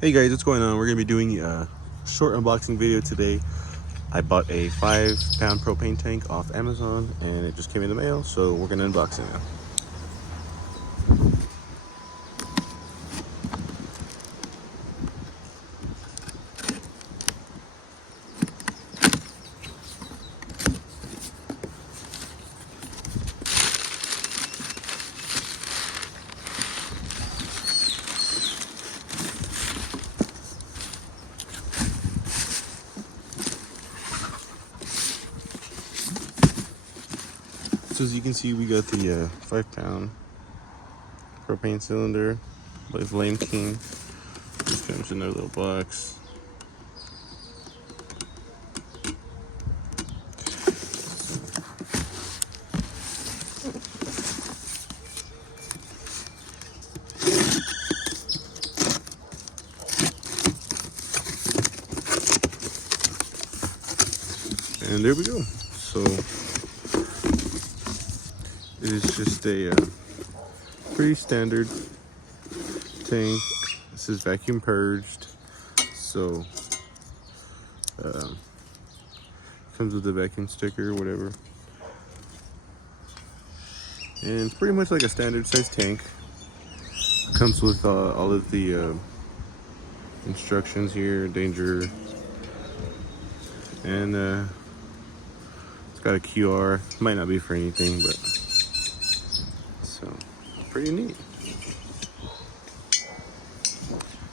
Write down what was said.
Hey guys, what's going on? We're gonna be doing a short unboxing video today. I bought a 5-pound propane tank off Amazon and it just came in the mail, so we're gonna unbox it now. So as you can see, we got the 5-pound propane cylinder by Flame King. This comes in a little box. And there we go. So it is just a pretty standard tank. This is vacuum purged, so comes with a vacuum sticker or whatever, and it's pretty much like a standard size tank. Comes with all of the instructions here, danger, and it's got a QR. Might not be for anything, but so pretty neat.